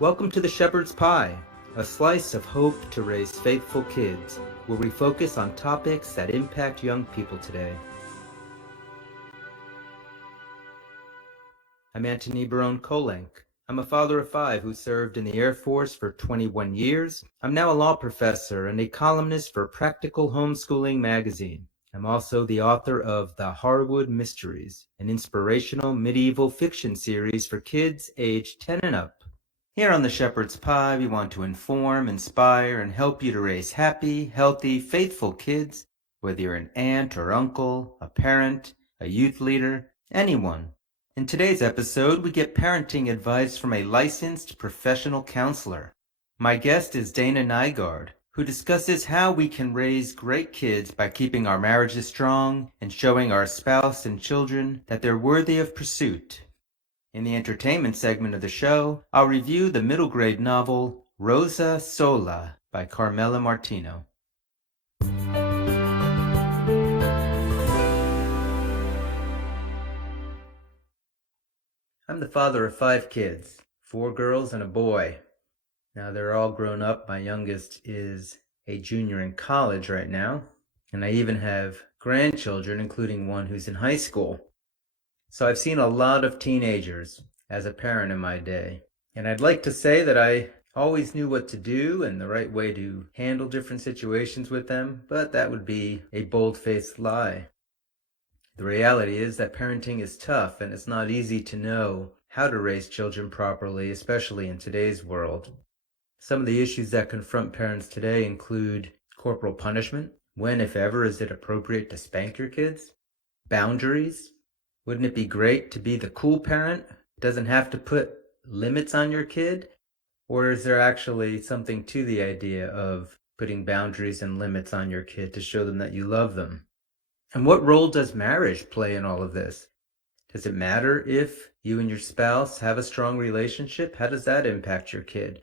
Welcome to the Shepherd's Pie, a slice of hope to raise faithful kids, where we focus on topics that impact young people today. I'm Amina Kolenc. I'm a father of 5 who served in the Air Force for 21 years. I'm now a law professor and a columnist for Practical Homeschooling magazine. I'm also the author of The Harwood Mysteries, an inspirational medieval fiction series for kids aged 10 and up. Here on the Shepherd's Pie, we want to inform, inspire, and help you to raise happy, healthy, faithful kids, whether you're an aunt or uncle, a parent, a youth leader, anyone. In today's episode, we get parenting advice from a licensed professional counselor. My guest is Dana Nygaard, who discusses how we can raise great kids by keeping our marriages strong and showing our spouse and children that they're worthy of pursuit. In the entertainment segment of the show, I'll review the middle grade novel Rosa Sola by Carmela Martino. I'm the father of 5 kids, 4 girls and a boy. Now they're all grown up. My youngest is a junior in college right now, and I even have grandchildren, including one who's in high school. So I've seen a lot of teenagers as a parent in my day. And I'd like to say that I always knew what to do and the right way to handle different situations with them, but that would be a bold-faced lie. The reality is that parenting is tough, and it's not easy to know how to raise children properly, especially in today's world. Some of the issues that confront parents today include corporal punishment. When, if ever, is it appropriate to spank your kids? Boundaries. Wouldn't it be great to be the cool parent? Doesn't have to put limits on your kid? Or is there actually something to the idea of putting boundaries and limits on your kid to show them that you love them? And what role does marriage play in all of this? Does it matter if you and your spouse have a strong relationship? How does that impact your kid?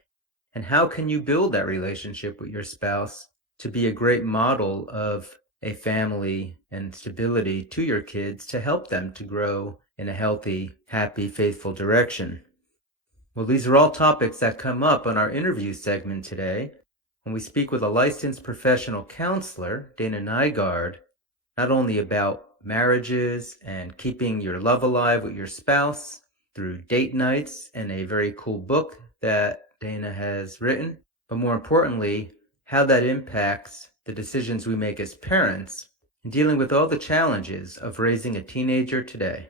And how can you build that relationship with your spouse to be a great model of a family and stability to your kids to help them to grow in a healthy, happy, faithful direction? Well, these are all topics that come up on our interview segment today when we speak with a licensed professional counselor, Dana Nygaard, not only about marriages and keeping your love alive with your spouse through date nights and a very cool book that Dana has written, but more importantly, how that impacts the decisions we make as parents in dealing with all the challenges of raising a teenager today.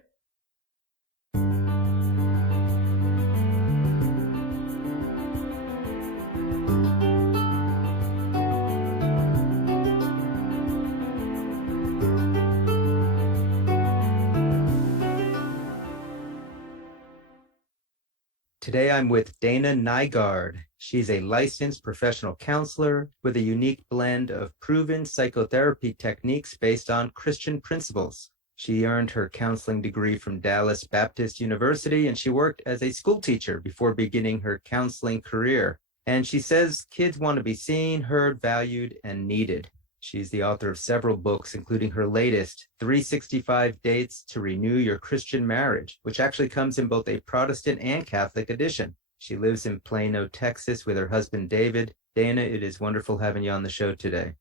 Today I'm with Dana Nygaard. She's a licensed professional counselor with a unique blend of proven psychotherapy techniques based on Christian principles. She earned her counseling degree from Dallas Baptist University, and she worked as a school teacher before beginning her counseling career. And she says kids want to be seen, heard, valued, and needed. She's the author of several books, including her latest, 365 Dates to Renew Your Christian Marriage, which actually comes in both a Protestant and Catholic edition. She lives in Plano, Texas with her husband, David. Dana, it is wonderful having you on the show today.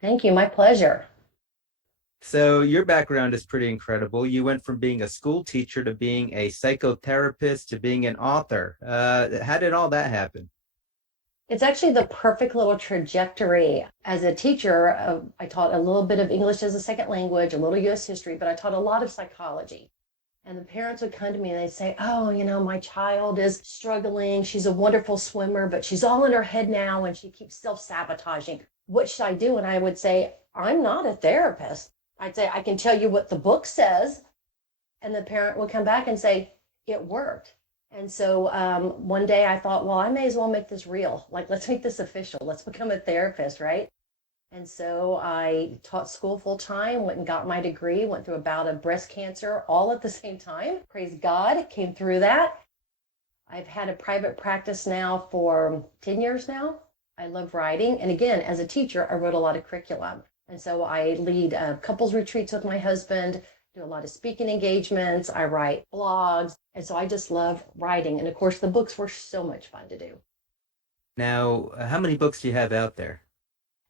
Thank you. My pleasure. So your background is pretty incredible. You went from being a school teacher to being a psychotherapist to being an author. How did all that happen? It's actually the perfect little trajectory. As a teacher, I taught a little bit of English as a second language, a little U.S. history, but I taught a lot of psychology. And the parents would come to me and they'd say, oh, my child is struggling. She's a wonderful swimmer, but she's all in her head now and she keeps self-sabotaging. What should I do? And I would say, I'm not a therapist. I'd say, I can tell you what the book says. And the parent would come back and say, it worked. And so one day I thought, well, I may as well make this real. Let's make this official. Let's become a therapist, right? And so I taught school full time, went and got my degree, went through a bout of breast cancer all at the same time. Praise God, came through that. I've had a private practice now for 10 years now. I love writing. And again, as a teacher, I wrote a lot of curriculum. And so I lead couples retreats with my husband, do a lot of speaking engagements. I write blogs. And so I just love writing. And of course, the books were so much fun to do. Now, how many books do you have out there?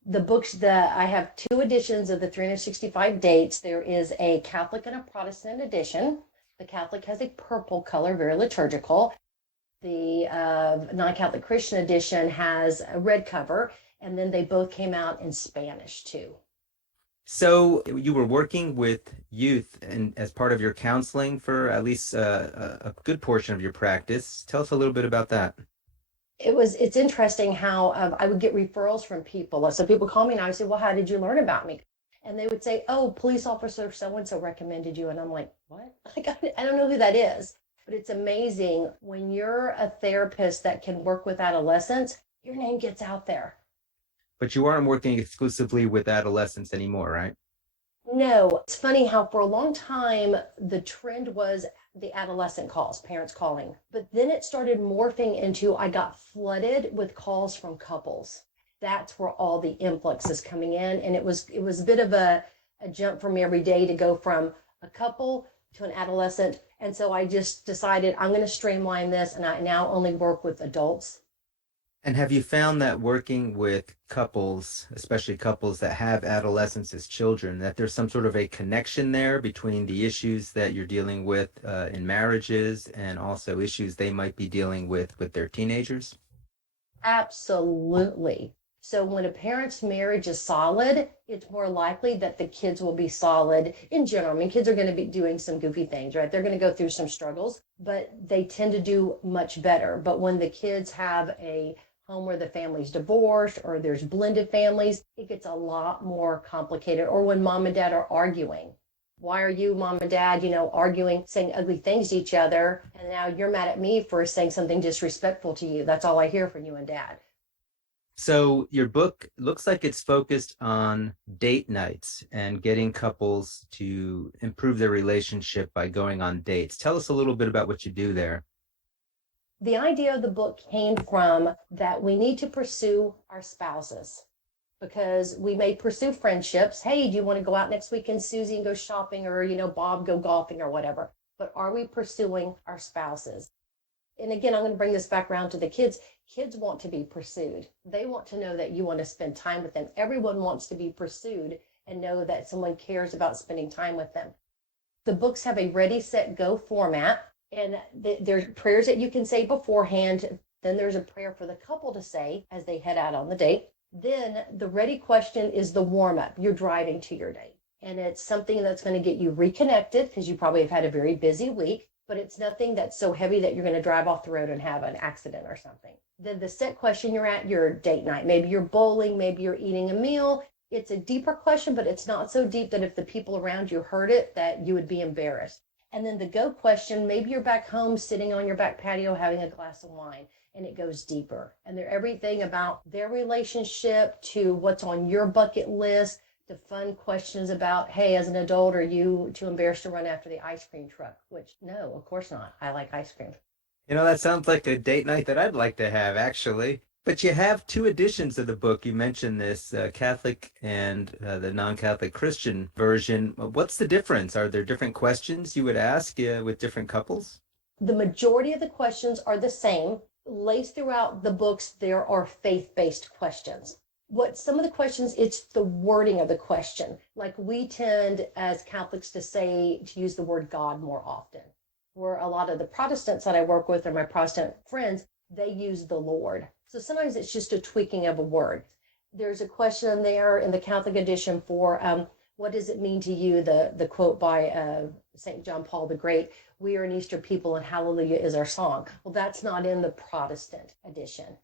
The books that I have two editions of the 365 dates. There is a Catholic and a Protestant edition. The Catholic has a purple color, very liturgical. The non-Catholic Christian edition has a red cover, and then they both came out in Spanish too. So you were working with youth and as part of your counseling for at least a good portion of your practice. Tell us a little bit about that. It's interesting how I would get referrals from people. So people call me and I would say, well, how did you learn about me? And they would say, oh, police officer so-and-so recommended you. And I'm like, what? Like, I don't know who that is. But it's amazing when you're a therapist that can work with adolescents, your name gets out there. But you aren't working exclusively with adolescents anymore, right? No, it's funny how for a long time the trend was the adolescent calls, parents calling. But then it started morphing into I got flooded with calls from couples. That's where all the influx is coming in. And it was a bit of a jump for me every day to go from a couple to an adolescent. And so I just decided I'm going to streamline this, and I now only work with adults. And have you found that working with couples, especially couples that have adolescents as children, that there's some sort of a connection there between the issues that you're dealing with in marriages and also issues they might be dealing with their teenagers? Absolutely. So when a parent's marriage is solid, it's more likely that the kids will be solid in general. I mean, kids are going to be doing some goofy things, right? They're going to go through some struggles, but they tend to do much better. But when the kids have a home where the family's divorced or there's blended families, it gets a lot more complicated. Or when mom and dad are arguing. Why are you, mom and dad, arguing, saying ugly things to each other? And now you're mad at me for saying something disrespectful to you. That's all I hear from you and dad. So your book looks like it's focused on date nights and getting couples to improve their relationship by going on dates. Tell us a little bit about what you do there. The idea of the book came from that we need to pursue our spouses, because we may pursue friendships. Hey, do you want to go out next weekend, Susie, and go shopping, or, Bob, go golfing or whatever. But are we pursuing our spouses? And again, I'm going to bring this back around to the kids. Kids want to be pursued. They want to know that you want to spend time with them. Everyone wants to be pursued and know that someone cares about spending time with them. The books have a ready, set, go format. And there's prayers that you can say beforehand. Then there's a prayer for the couple to say as they head out on the date. Then the ready question is the warm up. You're driving to your date. And it's something that's going to get you reconnected because you probably have had a very busy week. But it's nothing that's so heavy that you're going to drive off the road and have an accident or something. Then the set question, you're at your date night. Maybe you're bowling, maybe you're eating a meal. It's a deeper question, but it's not so deep that if the people around you heard it, that you would be embarrassed. And then the go question, maybe you're back home sitting on your back patio having a glass of wine, and it goes deeper. And they're everything about their relationship to what's on your bucket list, to fun questions about, hey, as an adult, are you too embarrassed to run after the ice cream truck? Which, no, of course not. I like ice cream. That sounds like a date night that I'd like to have, actually. But you have two editions of the book. You mentioned this Catholic and the non-Catholic Christian version. What's the difference? Are there different questions you would ask with different couples? The majority of the questions are the same. Laced throughout the books, there are faith-based questions. Some of the questions, it's the wording of the question. Like we tend as Catholics to use the word God more often. Where a lot of the Protestants that I work with or my Protestant friends, they use the Lord. So sometimes it's just a tweaking of a word. There's a question there in the Catholic edition for what does it mean to you, the quote by St. John Paul the Great, we are an Easter people and hallelujah is our song. Well, that's not in the Protestant edition.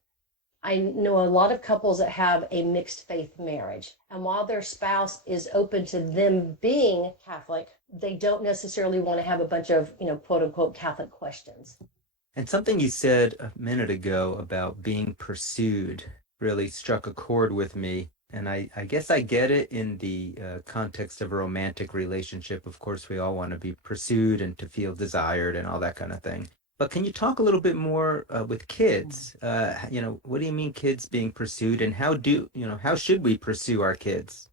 I know a lot of couples that have a mixed faith marriage. And while their spouse is open to them being Catholic, they don't necessarily want to have a bunch of, quote unquote, Catholic questions. And something you said a minute ago about being pursued really struck a chord with me. And I guess I get it in the context of a romantic relationship. Of course, we all want to be pursued and to feel desired and all that kind of thing. But can you talk a little bit more with kids? What do you mean kids being pursued, and how should we pursue our kids?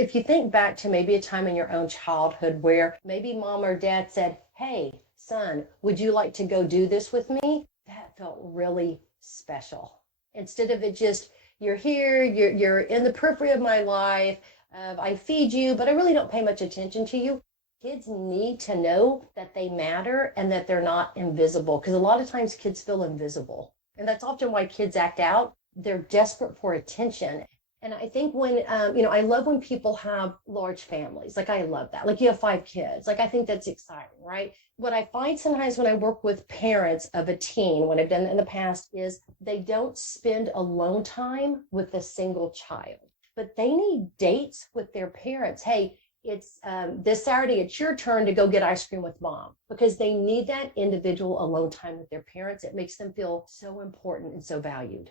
if you think back to maybe a time in your own childhood where maybe mom or dad said, hey, son, would you like to go do this with me? That felt really special. Instead of it just, you're here, you're in the periphery of my life. I feed you, but I really don't pay much attention to you. Kids need to know that they matter and that they're not invisible, because a lot of times kids feel invisible. And that's often why kids act out. They're desperate for attention. And I think when, I love when people have large families. Like, I love that. Like, you have 5 kids. Like, I think that's exciting, right? What I find sometimes when I work with parents of a teen, when I've done that in the past, is they don't spend alone time with a single child, but they need dates with their parents. Hey, it's this Saturday, it's your turn to go get ice cream with mom, because they need that individual alone time with their parents. It makes them feel so important and so valued.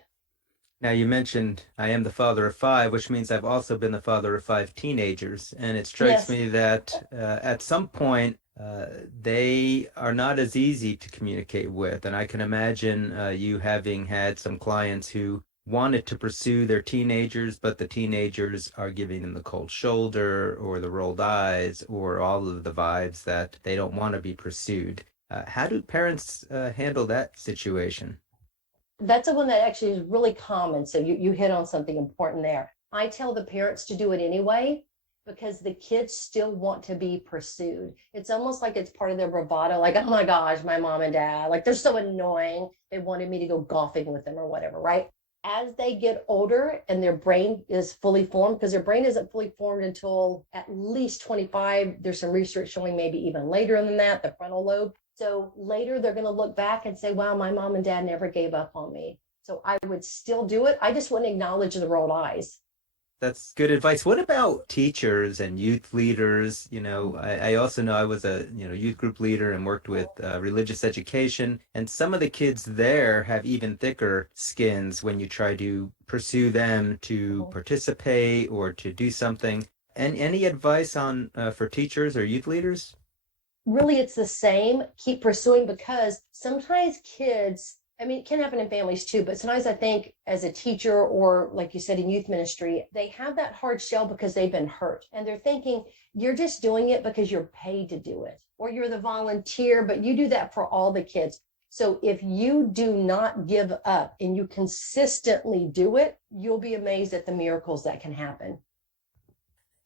Now, you mentioned I am the father of 5, which means I've also been the father of 5 teenagers. And it strikes Yes. me that at some point, they are not as easy to communicate with. And I can imagine you having had some clients who wanted to pursue their teenagers, but the teenagers are giving them the cold shoulder or the rolled eyes or all of the vibes that they don't want to be pursued. How do parents handle that situation? That's the one that actually is really common. So you hit on something important there. I tell the parents to do it anyway, because the kids still want to be pursued. It's almost like it's part of their bravado. Like, oh my gosh, my mom and dad, like, they're so annoying. They wanted me to go golfing with them or whatever, right? As they get older and their brain is fully formed, because their brain isn't fully formed until at least 25. There's some research showing maybe even later than that, the frontal lobe. So later they're going to look back and say, wow, my mom and dad never gave up on me. So I would still do it. I just wouldn't acknowledge the rolled eyes. That's good advice. What about teachers and youth leaders? I also know I was a, youth group leader and worked with religious education, and some of the kids there have even thicker skins when you try to pursue them to participate or to do something. And any advice on for teachers or youth leaders? Really, it's the same. Keep pursuing, because sometimes kids, I mean, it can happen in families too, but sometimes I think as a teacher, or like you said, in youth ministry, they have that hard shell because they've been hurt. And they're thinking you're just doing it because you're paid to do it, or you're the volunteer, but you do that for all the kids. So if you do not give up and you consistently do it, you'll be amazed at the miracles that can happen.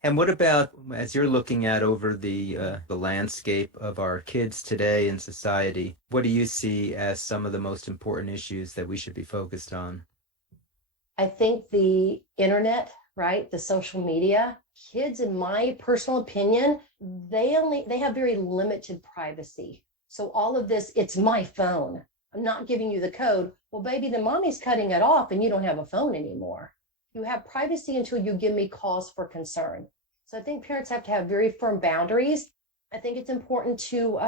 And what about as you're looking at over the landscape of our kids today in society, what do you see as some of the most important issues that we should be focused on? I think the internet, right? The social media, kids, in my personal opinion, they have very limited privacy. So all of this, it's my phone. I'm not giving you the code. Well, baby, the mommy's cutting it off and you don't have a phone anymore. You have privacy until you give me cause for concern. So I think parents have to have very firm boundaries. I think it's important to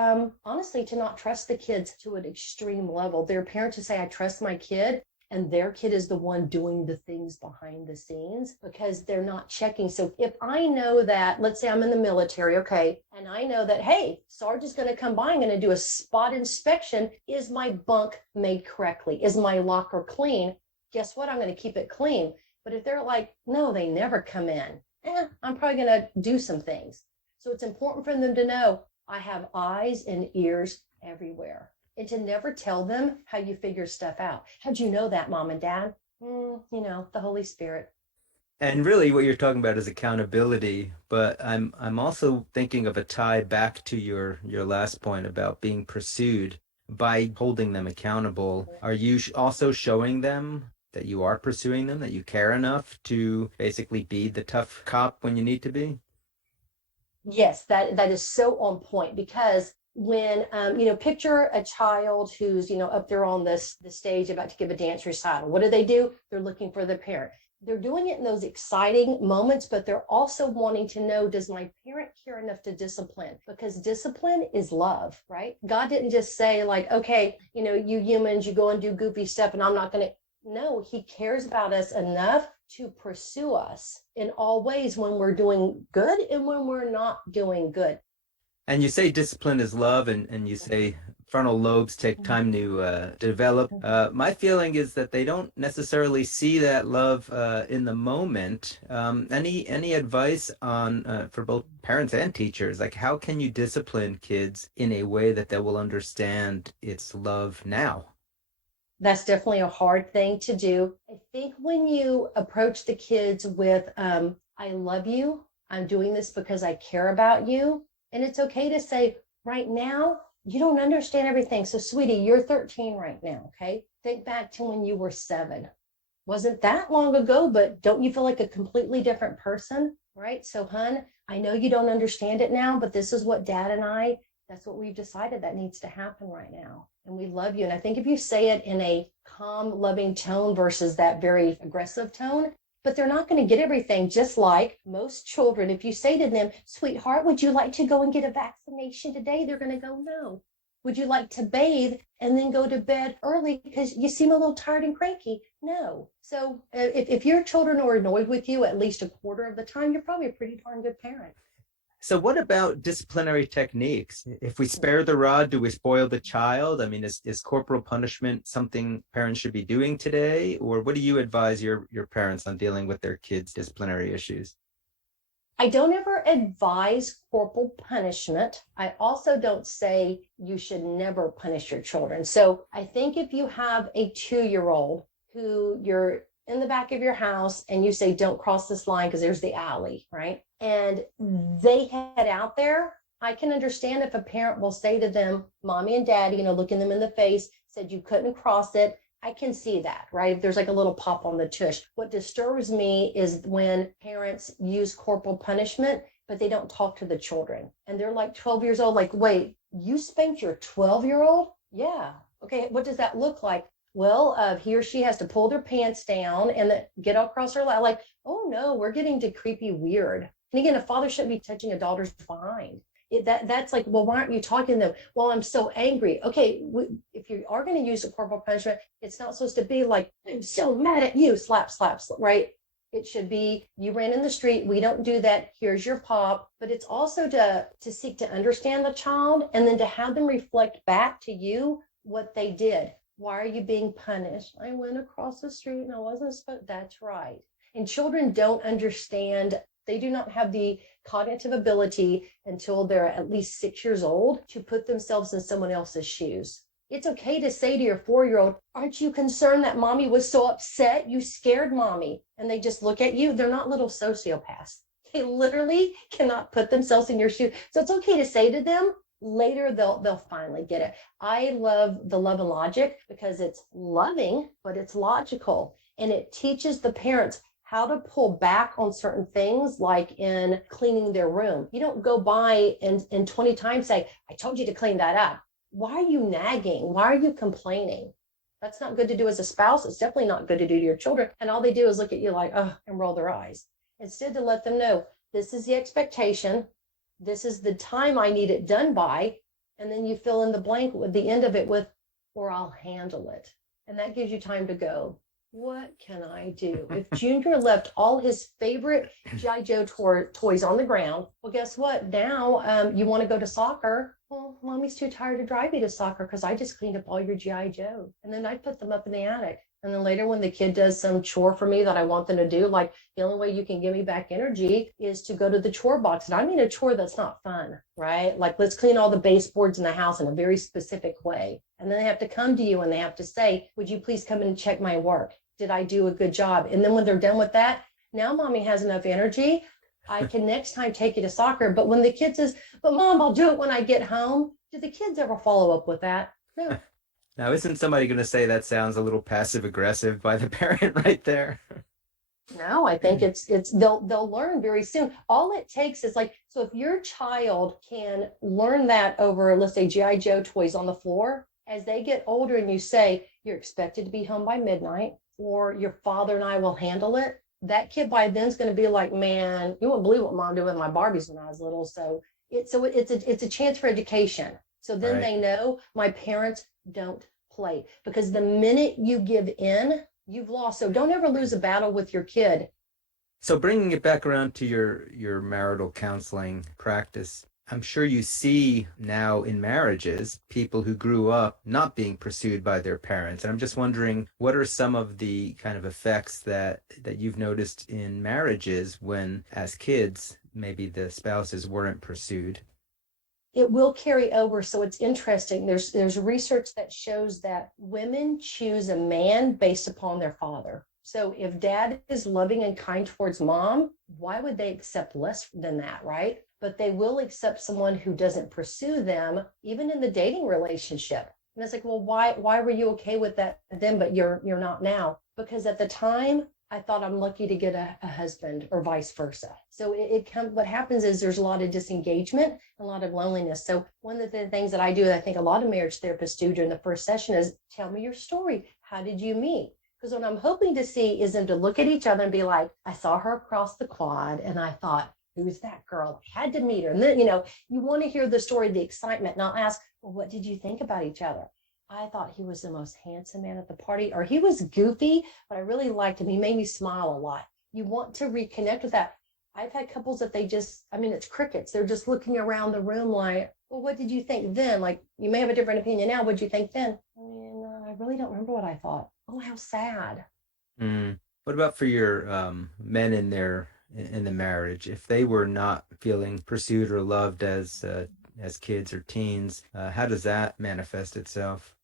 honestly to not trust the kids to an extreme level. There are parents who say, I trust my kid, and their kid is the one doing the things behind the scenes because they're not checking. So if I know that, let's say I'm in the military, okay, and I know that, hey, Sarge is going to come by, I'm going to do a spot inspection. Is my bunk made correctly? Is my locker clean? Guess what? I'm going to keep it clean. But if they're like, no, they never come in, I'm probably going to do some things. So it's important for them to know I have eyes and ears everywhere, and to never tell them how you figure stuff out. How'd you know that, mom and dad? The Holy Spirit. And really what you're talking about is accountability, but I'm also thinking of a tie back to your last point about being pursued by holding them accountable. Are you also showing them that you are pursuing them, that you care enough to basically be the tough cop when you need to be? Yes, that is so on point, because when picture a child who's up there on the stage about to give a dance recital. What do? They're looking for the parent. They're doing it in those exciting moments, but they're also wanting to know, does my parent care enough to discipline? Because discipline is love, right? God didn't just say, like, okay, you humans, you go and do goofy stuff and I'm not going to. No, he cares about us enough to pursue us in all ways, when we're doing good and when we're not doing good. And you say discipline is love, and you say frontal lobes take time to develop. My feeling is that they don't necessarily see that love in the moment. Any advice on for both parents and teachers, like how can you discipline kids in a way that they will understand its love now? That's definitely a hard thing to do. I think when you approach the kids with, I love you, I'm doing this because I care about you. And it's okay to say, right now, you don't understand everything. So, sweetie, you're 13 right now. Okay. Think back to when you were 7. Wasn't that long ago, but don't you feel like a completely different person? Right. So, hun, I know you don't understand it now, but this is what dad and I, that's what we've decided that needs to happen right now. And we love you. And I think if you say it in a calm, loving tone versus that very aggressive tone, but they're not going to get everything. Just like most children, if you say to them, sweetheart, would you like to go and get a vaccination today? They're going to go, no. Would you like to bathe and then go to bed early because you seem a little tired and cranky? No. So if your children are annoyed with you at least a quarter of the time, you're probably a pretty darn good parent. So what about disciplinary techniques? If we spare the rod, do we spoil the child? I mean, is corporal punishment something parents should be doing today? Or what do you advise your parents on dealing with their kids' disciplinary issues? I don't ever advise corporal punishment. I also don't say you should never punish your children. So I think if you have a 2-year-old who you're in the back of your house and you say, don't cross this line because there's the alley, right? And they head out there, I can understand if a parent will say to them, mommy and daddy, looking them in the face, said you couldn't cross it. I can see that, right? If there's like a little pop on the tush. What disturbs me is when parents use corporal punishment, but they don't talk to the children. And they're like 12 years old, like, wait, you spanked your 12-year-old? Yeah. Okay, what does that look like? Well, he or she has to pull their pants down and get across her lap. Like, oh no, we're getting to creepy weird. And again, a father shouldn't be touching a daughter's behind. That's like, well, why aren't you talking to them? Well, I'm so angry. Okay, if you are going to use a corporal punishment, it's not supposed to be like, I'm so mad at you, slap, slap, slap, right? It should be, you ran in the street, we don't do that, here's your pop. But it's also to seek to understand the child and then to have them reflect back to you what they did. Why are you being punished? I went across the street and I wasn't supposed. That's right. And children don't understand. They do not have the cognitive ability until they're at least 6 years old to put themselves in someone else's shoes. It's okay to say to your 4-year-old, aren't you concerned that mommy was so upset? You scared mommy. And they just look at you. They're not little sociopaths. They literally cannot put themselves in your shoes. So it's okay to say to them. Later, they'll finally get it. I love the love and logic because it's loving, but it's logical. And it teaches the parents how to pull back on certain things, like in cleaning their room. You don't go by and 20 times say, I told you to clean that up. Why are you nagging? Why are you complaining? That's not good to do as a spouse. It's definitely not good to do to your children. And all they do is look at you like, oh, and roll their eyes. Instead, to let them know, this is the expectation. This is the time I need it done by. And then you fill in the blank with the end of it with, or I'll handle it. And that gives you time to go, what can I do? If Junior left all his favorite G.I. Joe toys on the ground, well, guess what? Now you want to go to soccer. Well, mommy's too tired to drive you to soccer because I just cleaned up all your G.I. Joe. And then I put them up in the attic. And then later when the kid does some chore for me that I want them to do, like the only way you can give me back energy is to go to the chore box. And I mean a chore that's not fun, right? Like let's clean all the baseboards in the house in a very specific way. And then they have to come to you and they have to say, would you please come in and check my work? Did I do a good job? And then when they're done with that, now mommy has enough energy. I can next time take you to soccer. But when the kid says, but mom, I'll do it when I get home. Do the kids ever follow up with that? No. Now, isn't somebody going to say that sounds a little passive aggressive by the parent right there? No, I think it's they'll learn very soon. All it takes is like, so if your child can learn that over, let's say, G.I. Joe toys on the floor, as they get older and you say, you're expected to be home by midnight, or your father and I will handle it, that kid by then is going to be like, man, you won't believe what mom did with my Barbies when I was little. So it's a chance for education. So then they know my parents don't play, because the minute you give in, you've lost. So don't ever lose a battle with your kid. So bringing it back around to your marital counseling practice, I'm sure you see now in marriages people who grew up not being pursued by their parents. And I'm just wondering, what are some of the kind of effects that you've noticed in marriages when, as kids, maybe the spouses weren't pursued? It will carry over. So it's interesting. There's research that shows that women choose a man based upon their father. So if dad is loving and kind towards mom, why would they accept less than that, right? But they will accept someone who doesn't pursue them, even in the dating relationship. And it's like, well, why were you okay with that then, but you're not now? Because at the time I thought I'm lucky to get a husband, or vice versa. So what happens is there's a lot of disengagement, a lot of loneliness. So one of the things that I do, that I think a lot of marriage therapists do during the first session, is tell me your story. How did you meet? Because what I'm hoping to see is them to look at each other and be like, I saw her across the quad and I thought, who's that girl? I had to meet her. And then, you want to hear the story, the excitement, not ask, well, what did you think about each other? I thought he was the most handsome man at the party, or he was goofy, but I really liked him. He made me smile a lot. You want to reconnect with that. I've had couples that it's crickets. They're just looking around the room like, well, what did you think then? Like, you may have a different opinion now. What did you think then? I really don't remember what I thought. Oh, how sad. What about for your men in the marriage? If they were not feeling pursued or loved as kids or teens, how does that manifest itself?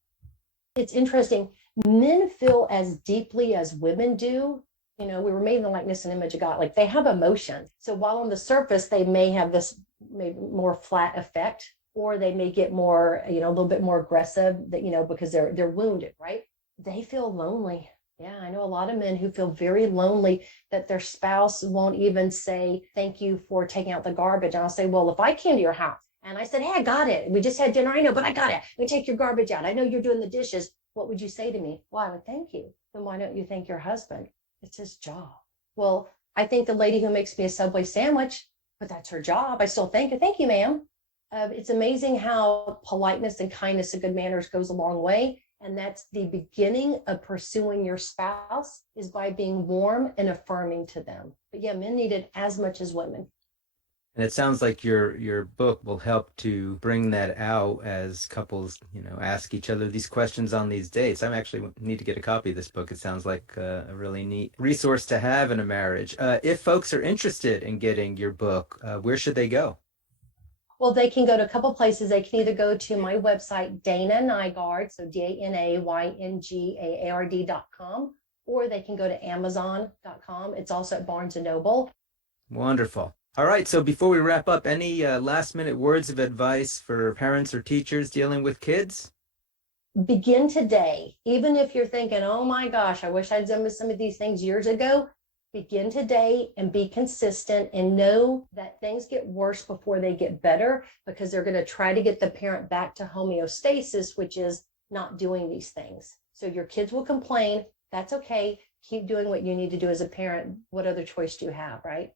It's interesting. Men feel as deeply as women do. We were made in the likeness and image of God. Like, they have emotion. So while on the surface, they may have this maybe more flat effect, or they may get more, a little bit more aggressive because they're wounded, right? They feel lonely. Yeah, I know a lot of men who feel very lonely, that their spouse won't even say, thank you for taking out the garbage. And I'll say, well, if I came to your house and I said, hey, I got it. We just had dinner. I know, but I got it. We take your garbage out. I know you're doing the dishes. What would you say to me? Well, I would thank you. Then why don't you thank your husband? It's his job. Well, I thank the lady who makes me a Subway sandwich, but that's her job. I still thank her. Thank you, ma'am. It's amazing how politeness and kindness and good manners goes a long way. And that's the beginning of pursuing your spouse, is by being warm and affirming to them. But yeah, men need it as much as women. And it sounds like your book will help to bring that out as couples, ask each other these questions on these dates. I actually need to get a copy of this book. It sounds like a really neat resource to have in a marriage. If folks are interested in getting your book, where should they go? Well, they can go to a couple places. They can either go to my website, Dana Nygaard, so DanaYngaard.com, or they can go to Amazon.com. It's also at Barnes & Noble. Wonderful. All right, so before we wrap up, any last minute words of advice for parents or teachers dealing with kids? Begin today. Even if you're thinking, oh my gosh, I wish I'd done some of these things years ago. Begin today and be consistent, and know that things get worse before they get better, because they're going to try to get the parent back to homeostasis, which is not doing these things. So your kids will complain. That's okay. Keep doing what you need to do as a parent. What other choice do you have, right?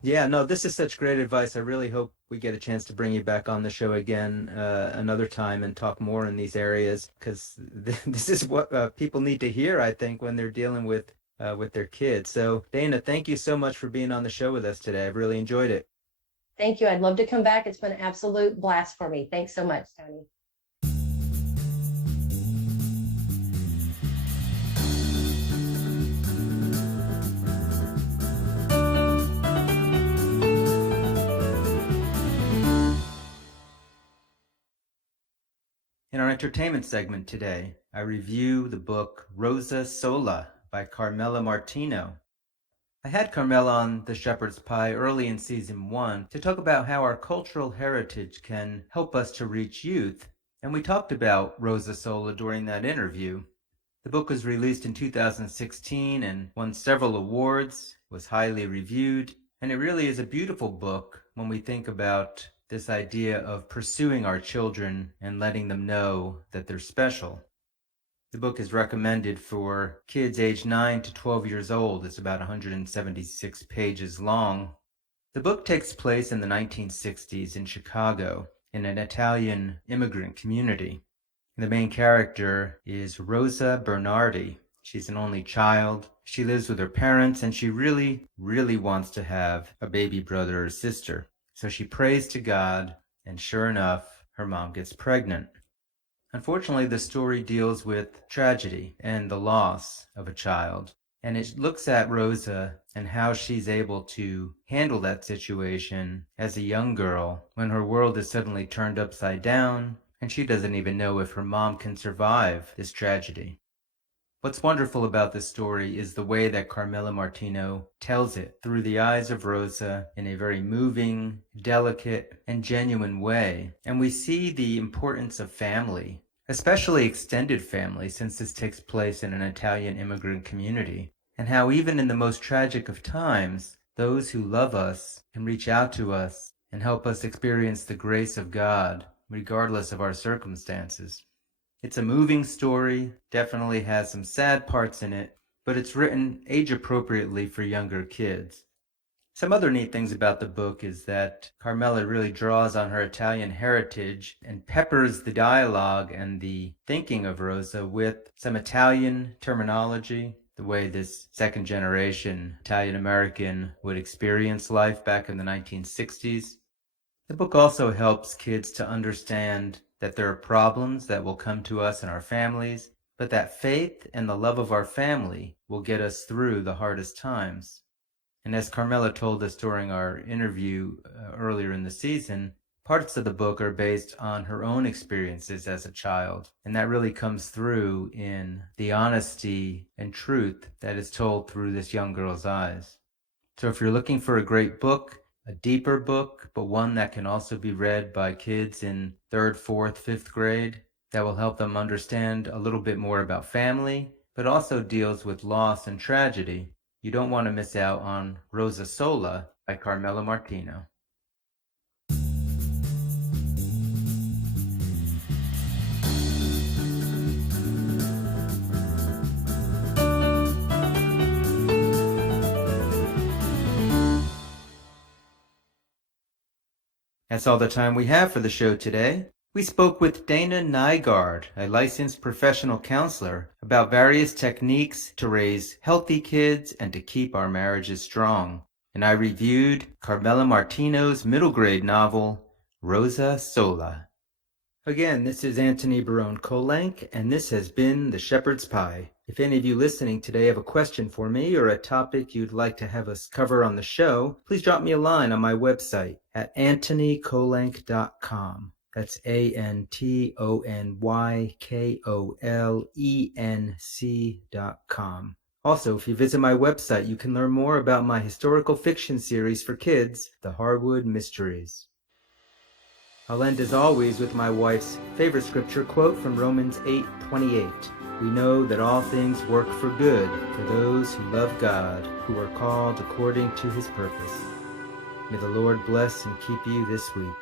Yeah, no, this is such great advice. I really hope we get a chance to bring you back on the show again another time and talk more in these areas, because this is what people need to hear, I think, when they're dealing with their kids. So, Dana, thank you so much for being on the show with us today. I've really enjoyed it. Thank you. I'd love to come back. It's been an absolute blast for me. Thanks so much, Tony. In our entertainment segment today, I review the book Rosa Sola by Carmela Martino. I had Carmela on The Shepherd's Pie early in season 1 to talk about how our cultural heritage can help us to reach youth, and we talked about Rosa Sola during that interview. The book was released in 2016 and won several awards, was highly reviewed, and it really is a beautiful book when we think about this idea of pursuing our children and letting them know that they're special. The book is recommended for kids aged 9 to 12 years old. It's about 176 pages long. The book takes place in the 1960s in Chicago, in an Italian immigrant community. The main character is Rosa Bernardi. She's an only child. She lives with her parents, and she really, really wants to have a baby brother or sister. So she prays to God, and sure enough, her mom gets pregnant. Unfortunately, the story deals with tragedy and the loss of a child. And it looks at Rosa and how she's able to handle that situation as a young girl when her world is suddenly turned upside down and she doesn't even know if her mom can survive this tragedy. What's wonderful about this story is the way that Carmela Martino tells it through the eyes of Rosa in a very moving, delicate, and genuine way. And we see the importance of family, especially extended family, since this takes place in an Italian immigrant community, and how even in the most tragic of times, those who love us can reach out to us and help us experience the grace of God, regardless of our circumstances. It's a moving story, definitely has some sad parts in it, but it's written age-appropriately for younger kids. Some other neat things about the book is that Carmela really draws on her Italian heritage and peppers the dialogue and the thinking of Rosa with some Italian terminology, the way this second-generation Italian-American would experience life back in the 1960s. The book also helps kids to understand that there are problems that will come to us in our families, but that faith and the love of our family will get us through the hardest times. And as Carmela told us during our interview earlier in the season, parts of the book are based on her own experiences as a child, and that really comes through in the honesty and truth that is told through this young girl's eyes. So if you're looking for a great book, a deeper book, but one that can also be read by kids in 3rd, 4th, 5th grade, that will help them understand a little bit more about family, but also deals with loss and tragedy, you don't want to miss out on Rosa Sola by Carmela Martino. That's all the time we have for the show today. We spoke with Dana Nygaard, a licensed professional counselor, about various techniques to raise healthy kids and to keep our marriages strong. And I reviewed Carmela Martino's middle grade novel, Rosa Sola. Again, this is Anthony Barone Kolenc, and this has been The Shepherd's Pie. If any of you listening today have a question for me or a topic you'd like to have us cover on the show, please drop me a line on my website at antonykolenc.com. That's ANTONYKOLENC.com. Also, if you visit my website, you can learn more about my historical fiction series for kids, The Harwood Mysteries. I'll end as always with my wife's favorite scripture quote from Romans 8:28. We know that all things work for good for those who love God, who are called according to his purpose. May the Lord bless and keep you this week.